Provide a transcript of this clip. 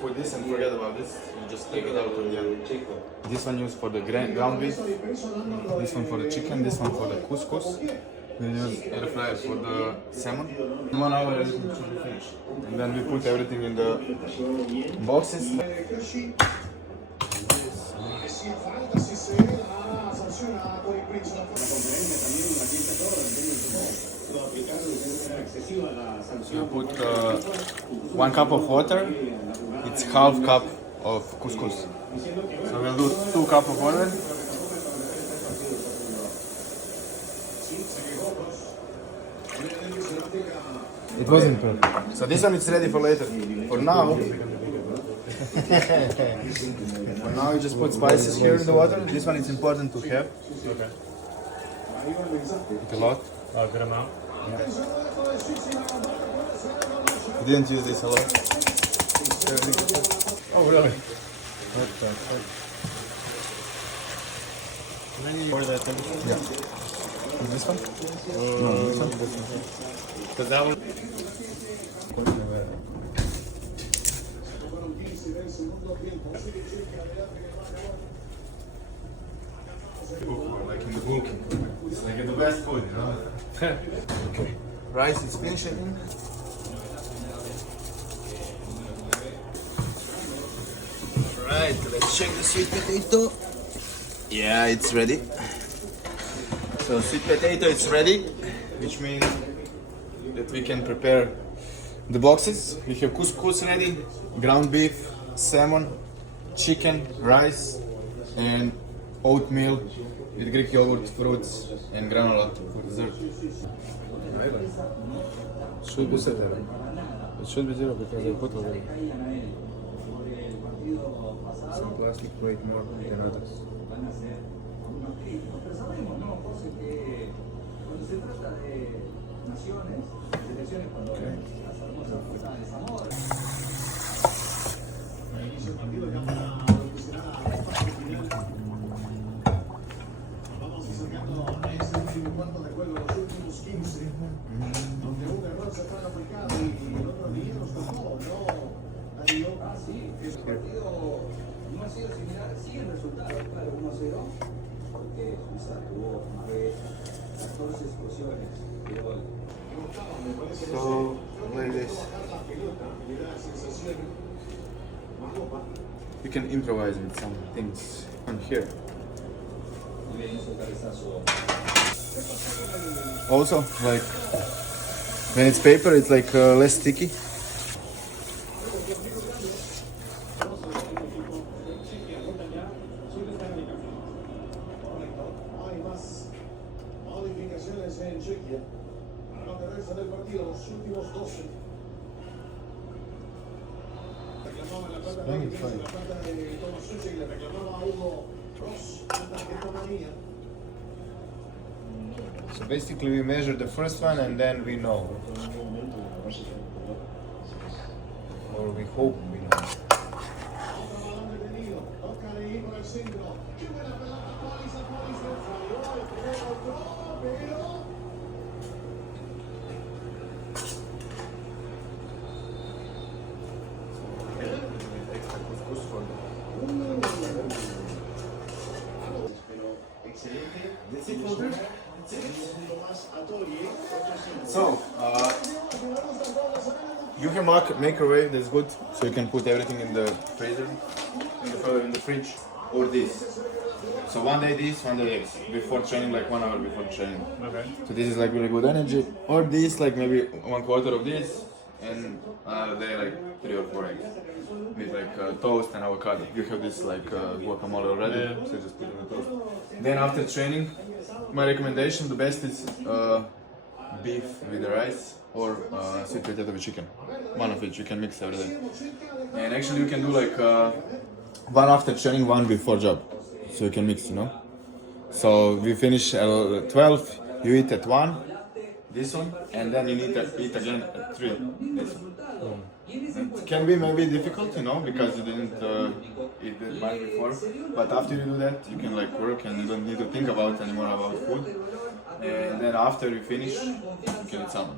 put this and forget about this. You just take it out of the end. This one used for the ground beef. This one for the chicken. This one for the couscous. We use air fryer for the salmon. In 1 hour everything should be finished. And then we put everything in the boxes. You put 1 cup of water. It's half cup of couscous. So we'll do 2 cups of water. It wasn't perfect. So this one is ready for later. For now, you just put spices here in the water. This one is important to have. Okay. A lot. A good amount? Yeah. You didn't use this a lot. Oh, really? Yeah. This one? No, this one. Because that one... Like in the booking. It's like the best food, you know? Okay. Rice is finishing. Alright, let's check the sweet potato. Yeah, it's ready. So sweet potato is ready, which means that we can prepare the boxes. We have couscous ready, ground beef, salmon, chicken, rice, and oatmeal with Greek yogurt, fruits, and granola for dessert. Should be zero. It should be zero because I put already. Some plastic weight more than others. So, like this. You can improvise with some things on here. Also, like when it's paper, it's like less sticky. So basically we measure the first one and then we know. Or we hope we know. So, you can microwave, that's good. So you can put everything in the freezer, in the fridge, or this. So one day this, one day this. Before training, like 1 hour before training. Okay. So this is like really good energy. Or this, like maybe 1/4 of this, and another day like 3 or 4 eggs. With like toast and avocado. You have this like guacamole already, so just put it in the toast. Then after training, my recommendation, the best is beef with the rice or sweet potato with chicken. One of each, you can mix every day. And actually you can do like one after training, one before job. So you can mix, you know. So we finish at 12, you eat at 1, this one, and then you need to eat again at 3, this one. It can be maybe difficult, you know, because you didn't eat the night before. But after you do that, you can like work and you don't need to think about anymore about food. And then after you finish, you can eat salmon.